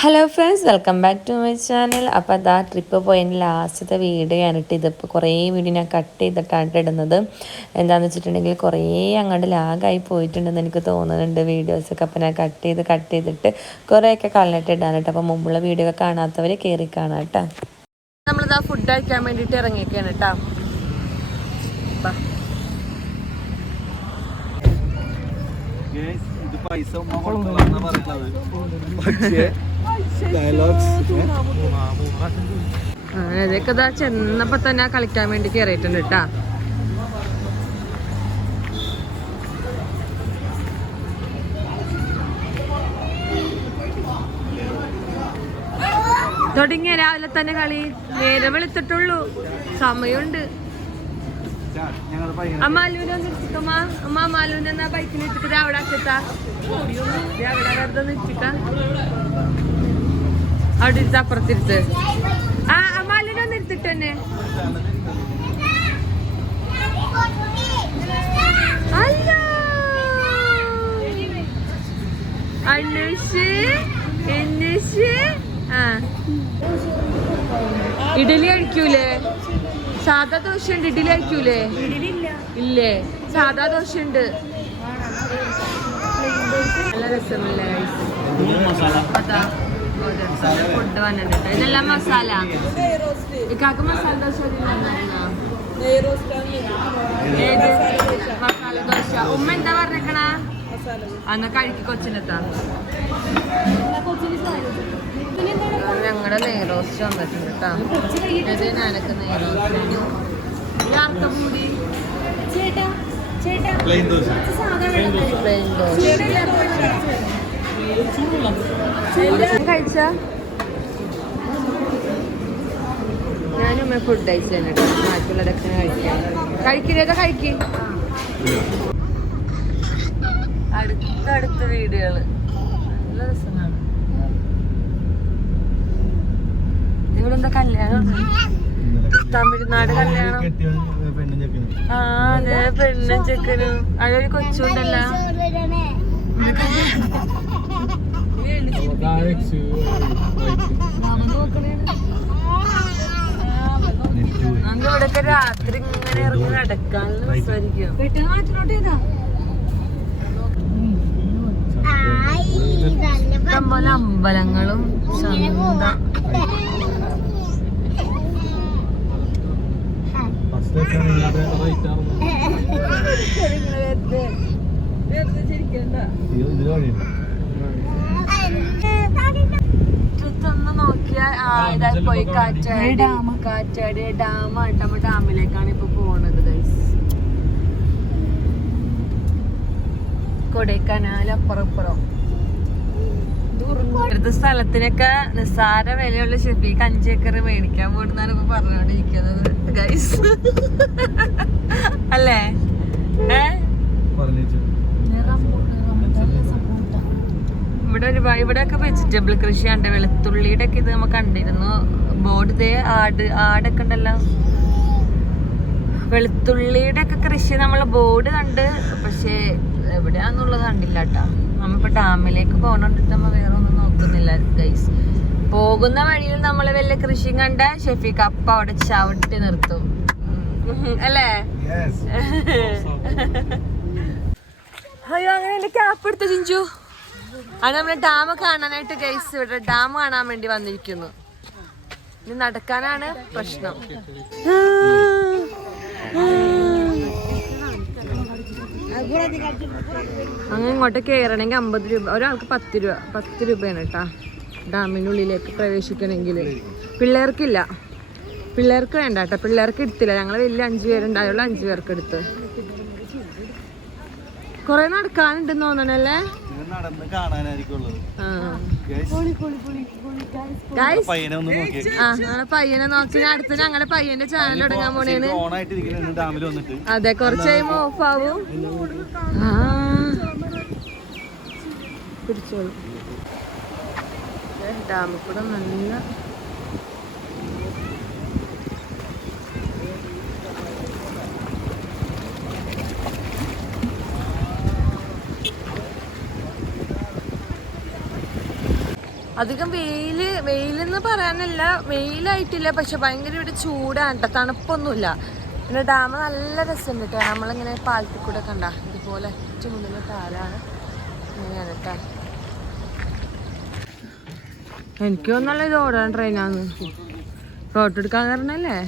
Hello friends, welcome back to my channel. അപ്പോൾ അതാ trip പോയതിൻ്റെ ലാസ്റ്റത്തെ വീഡിയോ ഞാനിട്ട് ഇതിപ്പോൾ കുറേ വീഡിയോ ഞാൻ കട്ട് ചെയ്തിട്ടാണ് ഇടുന്നത്. എന്താണെന്ന് വെച്ചിട്ടുണ്ടെങ്കിൽ കുറേ അങ്ങോട്ട് ലാഗായി പോയിട്ടുണ്ടെന്ന് എനിക്ക് തോന്നുന്നുണ്ട് വീഡിയോസൊക്കെ. അപ്പോൾ ഞാൻ കട്ട് ചെയ്തിട്ട് കുറേയൊക്കെ കളഞ്ഞിട്ട് ഇടാനായിട്ട്. അപ്പോൾ മുമ്പുള്ള വീഡിയോ ഒക്കെ കാണാത്തവർ കയറി കാണാം കേട്ടോ. നമ്മളിതാ ഫുഡ് കഴിക്കാൻ വേണ്ടിയിട്ട് ഇറങ്ങിയൊക്കെയാണ് കേട്ടോ. അതൊക്കെ ഇതാ ചെന്നപ്പോ തന്നെ കളിക്കാൻ വേണ്ടി കയറിയിട്ടുണ്ട് കേട്ടാ. തുടങ്ങിയ രാവിലെ തന്നെ കളി. നേരെ വെളുത്തിട്ടുള്ളൂ, സമയമുണ്ട്. അമ്മാലൂനെ നിർത്തിക്കമ്മ. അമ്മാലൂനെ എന്നാ ബൈക്കിൽ ഇട്ടിട്ട് അവിടെ അക്കത്താ അവിടെ വെറുതെ നിർത്തിക്ക. അവിടെ ഇരുത്ത്, അപ്പുറത്തിരുത്ത്. ആ അമ്മാലൂനെ ഒന്ന് ഇരുത്തിട്ട് തന്നെ. അല്ല അന്വേഷിച്ച് അന്വേഷിച്ച്. ആ ഇഡലി കഴിക്കൂലേ? സാധാ ദോശ ഉണ്ട്, ഇഡലി കഴിക്കൂലേ? ഇല്ലേ, സാധാ ദോശ ഉണ്ട്. നല്ല രസമല്ലേ? ഫുഡ് വന്നിട്ടുണ്ട്. ഇതെല്ലാം മസാല. ഇക്കാക്ക് മസാല ദോശ മസാല ദോശ. ഉമ്മ എന്താ പറഞ്ഞേക്കണ? അന്ന് കഴുകി കൊച്ചിനെത്താ. ഞങ്ങളുടെ നെയ്റോസ്റ്റ് വന്നിട്ടുണ്ട് കേട്ടോ. ഇത് ഞാനൊക്കെ നെയ്റോസ്റ്റ്. പ്ലെയിൻ ദോശ. കഴിച്ച ഞാനും ഫുഡ് കഴിച്ചാണ് കേട്ടോ. ബാക്കിയുള്ളതൊക്കെ കഴിക്കാം. കഴിക്കില്ല കഴിക്ക്. അടുത്ത വീഡിയോകള് നല്ല രസമാണ്. ഇവിടെ എന്താ കല്യാണം? തമിഴ്നാട് കല്യാണം. ആ അതെ, പെണ്ണും ചെക്കനും. അതൊരു കൊച്ചുണ്ടല്ലോ. നമുക്ക് ഇവിടെയൊക്കെ രാത്രി ഇങ്ങനെ ഇറങ്ങി നടക്കാൻ രസമായിരിക്കും. ഇഷ്ടംപോലെ അമ്പലങ്ങളും സ്വന്തം. ചുറ്റൊന്ന് നോക്കിയാൽ പോയി കാറ്റാടി ഡാമായിട്ട്. നമ്മൾ ഡാമിലേക്കാണ് ഇപ്പൊ പോണത് ഗൈസ്. കൊടൈക്കനാൽ അപ്പുറം. ഇവിടുത്തെ സ്ഥലത്തിനൊക്കെ നിസ്സാര വിലയുള്ള ഷെഫീക്ക് 5 ഏക്കർ മേടിക്കാൻ പോടുന്നാണ് ഇപ്പൊ പറഞ്ഞോണ്ടിരിക്കുന്നത് ഗൈസ്. അല്ലേ? ഇവിടെയൊക്കെ വെജിറ്റബിൾ കൃഷിയുണ്ട്. വെളുത്തുള്ളിയുടെ ഒക്കെ ഇത് നമുക്ക് കണ്ടിരുന്നു ബോർഡ്. ഇതേ ആടൊക്കെ ഉണ്ടല്ലോ. വെളുത്തുള്ളിയുടെ ഒക്കെ കൃഷി നമ്മള് ബോർഡ് കണ്ട്, പക്ഷെ എവിടെയാന്നുള്ളത് കണ്ടില്ല കേട്ടാ. നമ്മളിപ്പോ ഡാമിലേക്ക് പോകണോണ്ടിട്ട് നമ്മ വേറെ ഒന്നും നോക്കുന്നില്ല ഗൈസ്. പോകുന്ന വഴിയിൽ നമ്മള് വല്ല കൃഷിയും കണ്ട ഷെഫീക്ക് അപ്പ അവിടെ ചവിട്ടി നിർത്തും അല്ലേ? അയ്യോ, അങ്ങനെ ക്യാപ്പ് എടുത്ത ചിഞ്ചു. അത് നമ്മള് ഡാം കാണാനായിട്ട് ഗൈസ് ഇവിടെ ഡാം കാണാൻ വേണ്ടി വന്നിരിക്കുന്നു. ഇനി നടക്കാനാണ് പ്രശ്നം. അങ്ങനെ ഇങ്ങോട്ട് കയറണമെങ്കിൽ 50 രൂപ, ഒരാൾക്ക് 10 രൂപയാണ് കേട്ടാ ഡാമിനുള്ളിലേക്ക് പ്രവേശിക്കണമെങ്കിൽ. പിള്ളേർക്കില്ല, പിള്ളേർക്ക് വേണ്ട കേട്ടോ. പിള്ളേർക്ക് എടുത്തില്ല. ഞങ്ങൾ വലിയ 5 പേരുണ്ടായുള്ള 5 പേർക്ക് എടുത്ത്. കൊറേ നടക്കാനുണ്ടെന്ന് തോന്നണല്ലേ? പയ്യനെ നോക്കി അടുത്ത് ഞങ്ങളുടെ പയ്യന്റെ ചാനൽ തുടങ്ങാൻ പോണേന്. അതെ, കുറച്ച് കഴിയുമ്പോ ഓഫ് ആവും. പിടിച്ചോളൂ. ഡാമിൽ കൂടെ നല്ല അധികം വെയിലെന്ന് പറയാനല്ല, വെയിലായിട്ടില്ല, പക്ഷെ ഭയങ്കര ഇവിടെ ചൂടാണ് കേട്ടോ, തണുപ്പൊന്നുമില്ല. പിന്നെ ഡാം നല്ല രസമുണ്ട് കേട്ടോ. നമ്മളിങ്ങനെ പാലത്തിൽ കൂടെ കണ്ട ഇതുപോലെ ഏറ്റവും മുന്നിലെ പാലാണ് ഇങ്ങനെയാണ് കേട്ടോ. എനിക്ക് തോന്നല്ല ഇത് ഓടാൻ ട്രെയിനാന്ന്, ഫോട്ടോ എടുക്കാൻ കാരണല്ലേ.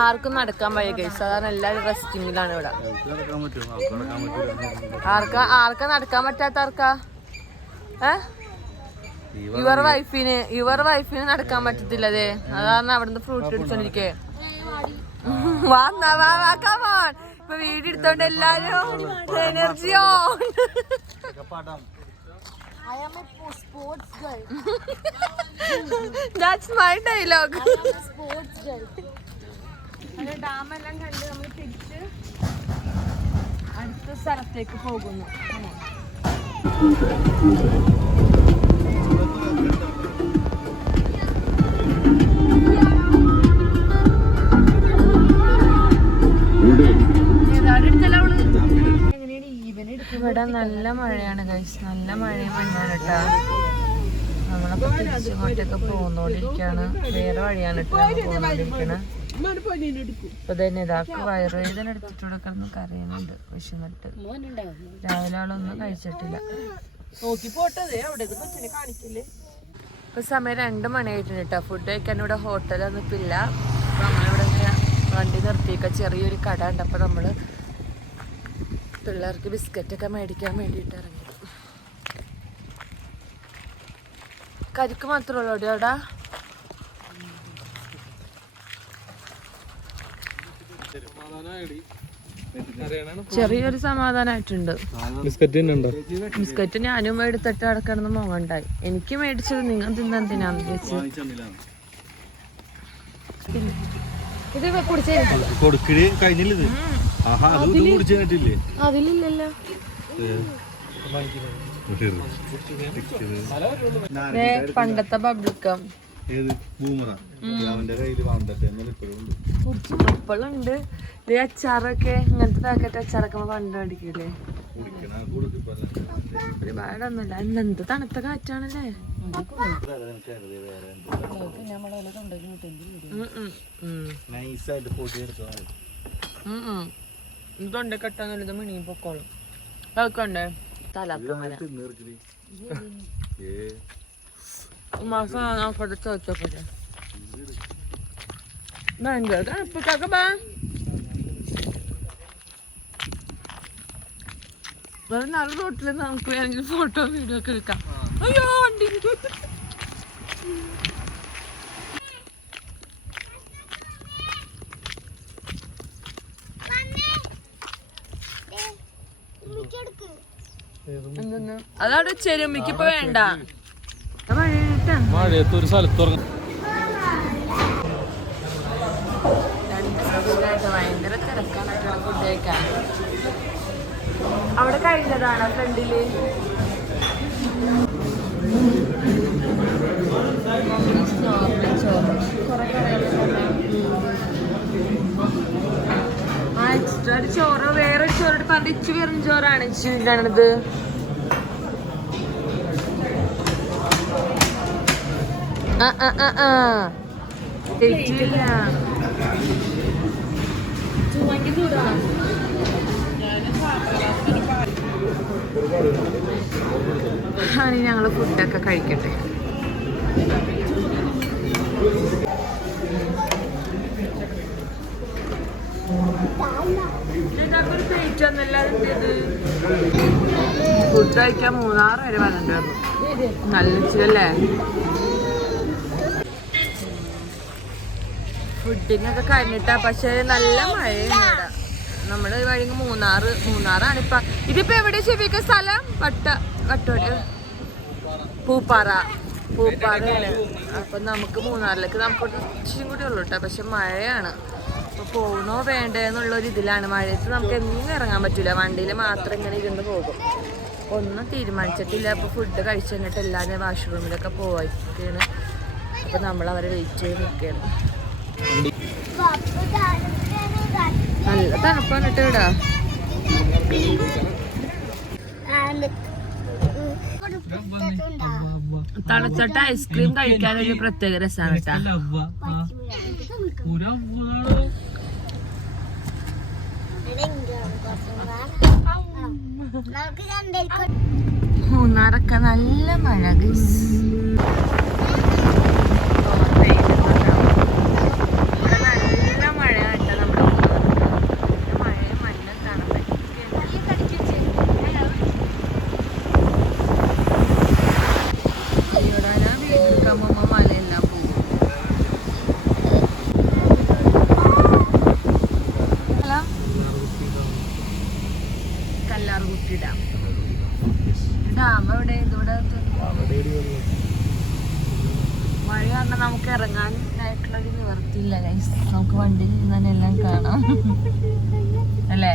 ആർക്കും നടക്കാൻ വയ്യ ഗൈസ്, സാധാരണ എല്ലാവരും റെസ്റ്റിങ്ങിലാണ് ഇവിടെ. ആർക്കാ നടക്കാൻ പറ്റാത്ത ആർക്കാ? യുവർ വൈഫിന് നടക്കാൻ പറ്റത്തില്ലതേ, അതാണ് അവിടുന്ന് ഫ്രൂട്ട് അടിച്ചോണ്ടിരിക്കേ. ഇപ്പൊ വീടെടുത്തോണ്ട് എല്ലാരും എനർജിയോ. That's my dialogue. ഡാമെല്ലാം കണ്ട് നമ്മൾ തിരിച്ച് അടുത്ത സ്ഥലത്തേക്ക് പോകുന്നു. ഇവിടെ നല്ല മഴയാണ് ഗൈസ്, നല്ല മഴയും മഞ്ഞാണ് കേട്ടോ. നമ്മളപ്പോ തിരിച്ചിങ്ങോട്ടൊക്കെ പോന്നോണ്ടിരിക്കാണ്, വേറെ വഴിയാണ് കേട്ടോ പോന്നോണ്ടിരിക്കണ. ഇപ്പൊ തന്നെ ഇതാക്ക് വയറുവേദന എടുത്തിട്ട് കിടന്ന് കരയുന്നുണ്ട് വിശന്നിട്ട്. രാവിലെ ആളൊന്നും കഴിച്ചിട്ടില്ല. ഇപ്പൊ സമയം 2 മണിയായിട്ടുണ്ട് കേട്ടോ. ഫുഡ് കഴിക്കാൻ ഇവിടെ ഹോട്ടലൊന്നും ഇപ്പൊ ഇല്ല. അപ്പൊ നമ്മളിവിടെ ഇങ്ങനെ വണ്ടി നിർത്തിയൊക്കെ ചെറിയൊരു കട ഉണ്ട്. അപ്പൊ നമ്മള് പിള്ളേർക്ക് ബിസ്ക്കറ്റൊക്കെ മേടിക്കാൻ വേണ്ടിയിട്ട് ഇറങ്ങി. കരിക്ക് മാത്രമേ ഉള്ളൂ അവിടെ. ചെറിയൊരു സമാധാനമായിട്ടുണ്ട്. ബിസ്ക്കറ്റ് ഞാനും എടുത്തിട്ട് അടക്കണമെന്ന് മോങ്ങണ്ടായി. എനിക്ക് മേടിച്ചത് നിങ്ങൾ തിന്നെന്തിനാന്ന് വെച്ച് ഇത് അതിലില്ലല്ലോ. പണ്ടത്തെ ബബിൾക്കം ഇപ്പോഴുണ്ട്. അച്ചാറൊക്കെ ഇങ്ങനത്തെ പാക്കറ്റ് അച്ചാറൊക്കെ പണ്ട് മേടിക്കൂലേ. ഒരുപാടൊന്നുമില്ല. എന്ത് തണുത്ത കാറ്റാണല്ലേ. തൊണ്ട കെട്ടാന്നുള്ളത് മിണി പൊക്കോളും. അതൊക്കെ തലപ്പമല മാസം നോക്കട്ടെ ചോദിച്ചോക്കട്ടെ. ഭയങ്കര തണുപ്പൊക്കെ ബാ. വേറെ നല്ല റോട്ടിൽ നമുക്ക് വേണമെങ്കിൽ ഫോട്ടോ വീഡിയോ ഒക്കെ എടുക്കാം. അയ്യോ വണ്ടി എന്തെന്ന് അതവിടെ ചെരുമ്മിക്ക് ഇപ്പൊ വേണ്ട. മഴയത്തൊരു സ്ഥലത്ത് ഭയങ്കര തിരക്കാണ് ഫുഡ് കഴിക്കാൻ. അവിടെ കഴിഞ്ഞതാണ് ഫ്രണ്ടില്. എക്സ്ട്രാ ഒരു ചോറ്, വേറൊരു ചോറ് പറഞ്ഞിട്ട് ഇച്ചു വെറും ചോറാണ് ഇച്ചിട്ടാണത്. ഞങ്ങള് ഫുഡൊക്കെ കഴിക്കട്ടെ. പ്ലേറ്റ് ഒന്നല്ലാതെ ഫുഡ് കഴിക്കാൻ 3-6 വരെ വന്നിട്ടുണ്ടായിരുന്നു. നല്ല ഇച്ചിരല്ലേ. ഫുഡിങ്ങൊക്കെ കഴിഞ്ഞിട്ടാ, പക്ഷെ നല്ല മഴയാണ് ഇവിടെ. നമ്മള് വഴി മൂന്നാറാണ് ഇപ്പൊ. ഇതിപ്പോ എവിടെ ശരിക്ക സ്ഥലം? വട്ടോട് പൂപ്പാറയാണ്. അപ്പൊ നമുക്ക് മൂന്നാറിലേക്ക് നമുക്ക് ഇച്ചിരി കൂടി ഉള്ളു കേട്ടോ. പക്ഷെ മഴയാണ്. അപ്പൊ പോകണോ വേണ്ടേന്നുള്ളൊരു ഇതിലാണ്. മഴയത്ത് നമുക്ക് എന്നും ഇറങ്ങാൻ പറ്റൂല, വണ്ടിയിൽ മാത്രം ഇങ്ങനെ ഇരുന്ന് പോകും. ഒന്നും തീരുമാനിച്ചിട്ടില്ല. അപ്പൊ ഫുഡ് കഴിച്ചു കഴിഞ്ഞിട്ട് എല്ലാവരും വാഷ്റൂമിലൊക്കെ പോവാണ്. അപ്പൊ നമ്മൾ അവരെ വെയിറ്റ് ചെയ്ത് നിൽക്കുകയാണ്. നല്ല തണുപ്പാണ് കേട്ടോ ഇവിടെ. തണുത്തിട്ട് ഐസ്ക്രീം കഴിക്കാനൊരു പ്രത്യേക രസമാണ് കേട്ടാ. മൂന്നാറൊക്കെ നല്ല മഴ. നല്ല മഴ കേട്ടോ നമ്മുടെ മഴയും മഞ്ഞ കാണാൻ. ഇവിടെ ഞാൻ വീടെടുക്കാൻ പോകുമ്പോ മലയെല്ലാം പോകും. കല്ലാർകുട്ടി ഡാം. ഡാം എവിടെ? ഇതിവിടെ മഴ കാരണം നമുക്ക് ഇറങ്ങാനായിട്ടുള്ളൊരു നിവർത്തിയില്ല ഗൈസ്. നമുക്ക് വണ്ടിയിൽ നിന്ന് തന്നെ എല്ലാം കാണാം അല്ലേ?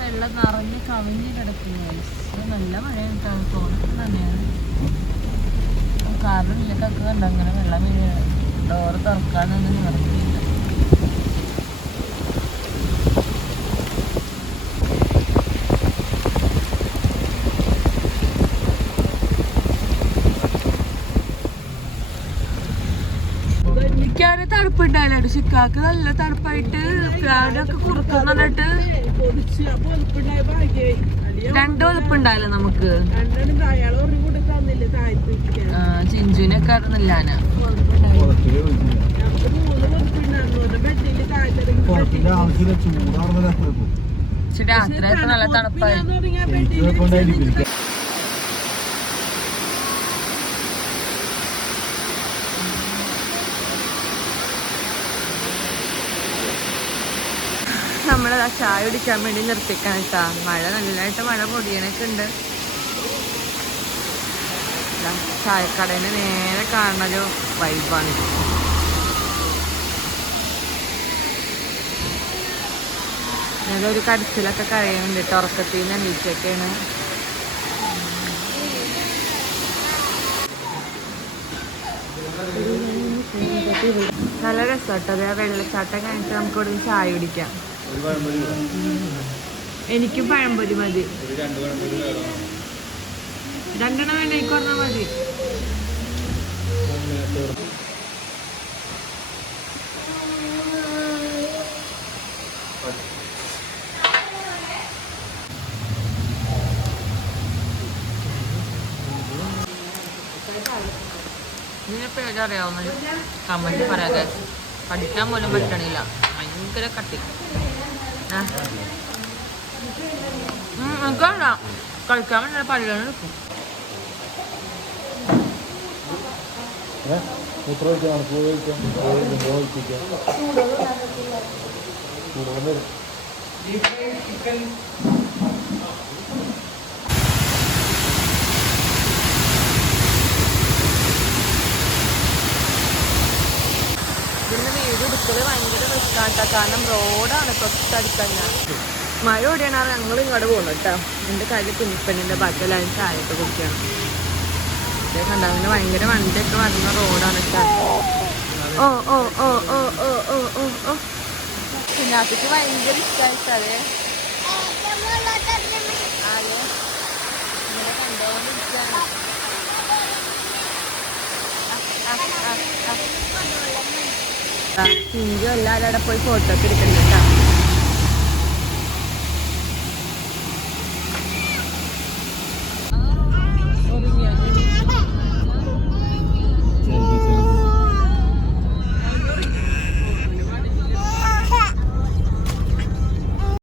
വെള്ളം നിറഞ്ഞ് കവിഞ്ഞ് കിടക്കുന്നു. നല്ല മഴയാണ് തോന്നുന്നത് തന്നെയാണ്. കാറിൻ്റെ ഉള്ളിലേക്കൊക്കെ കണ്ട അങ്ങനെ വെള്ളം വീഴുക. ഡോറ് തുറക്കാനൊന്നും നിവർത്തിയില്ല. എനിക്കാണ് തണുപ്പുണ്ടായാലും ചിക്കാക്ക് നല്ല തണുപ്പായിട്ട് ഫാനൊക്കെ കുറുക്കുന്ന പറഞ്ഞിട്ട് 2 ഒതുപ്പുണ്ടായല്ലോ നമുക്ക്. ചിഞ്ചുവിനൊക്കെ അറിഞ്ഞില്ല. രാത്രിയൊക്കെ നല്ല തണുപ്പായി. നമ്മള് ചായ കുടിക്കാൻ വേണ്ടി നിർത്തിക്കാൻ കേട്ടാ. മഴ നല്ലതായിട്ട് മഴ പൊടിയണൊക്കെ ഉണ്ട്. ചായക്കടേനെ നേരെ കാണുന്നൊരു വൈബാണ്. ഞാനൊരു കടച്ചിലൊക്കെ കഴിയുന്നുണ്ട്. ഉറക്കത്തിൽ നിന്ന് എണീച്ചൊക്കെയാണ്. നല്ല രസമാട്ടോ. വെള്ളച്ചാട്ടം കഴിഞ്ഞിട്ട് നമുക്ക് ഇവിടെ ചായ കുടിക്കാം. എനിക്കും പഴംപൊരി മതി. 2 വേണ്ട, എനിക്ക് പറഞ്ഞാൽ മതി. ഇതിനെ പേരറിയാവുന്ന കമന്റ് പറയാതെ പഠിക്കാൻ പോലും പറ്റണില്ല. ഭയങ്കര കട്ടി. നമുക്ക് കളിക്കാൻ വേണ്ട പല്ലാണ് എടുക്കും. ഇതിൻ്റെ വീട് എടുക്കല് ഭയങ്കര റിസ്ക്കാട്ടാ. കാരണം റോഡാണ് തൊട്ടടുക്കാൻ. മഴ ഓടിയാണ് ഞങ്ങൾ ഇങ്ങോട്ട് പോകുന്നു കേട്ടോ. എൻ്റെ കയ്യിൽ കുഞ്ഞിപ്പണ്ണിൻ്റെ ബാക്കിയെല്ലാം ചായയൊക്കെ കുടിക്കണം. കണ്ട അങ്ങനെ ഭയങ്കര വണ്ടിയൊക്കെ വരുന്ന റോഡാണ് കേട്ടോ. ഓ ഓ ഓ ഓ ഓ ഓ ഓ ഓ കുഞ്ഞാത്തിക്ക് ഭയങ്കര ഇഷ്ടമായിട്ടേ. അതെ ഇങ്ങനെ കണ്ടോണ്ടിരിക്കാണ്. ചിഞ്ചു എല്ലാവരും അവിടെ പോയി ഫോട്ടോ ഒക്കെ എടുക്കുന്നുണ്ട് കേട്ടോ.